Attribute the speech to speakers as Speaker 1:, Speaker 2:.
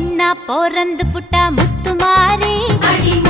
Speaker 1: பொண்ணா பிறந்து புட்டா முத்துமாரி அடிமா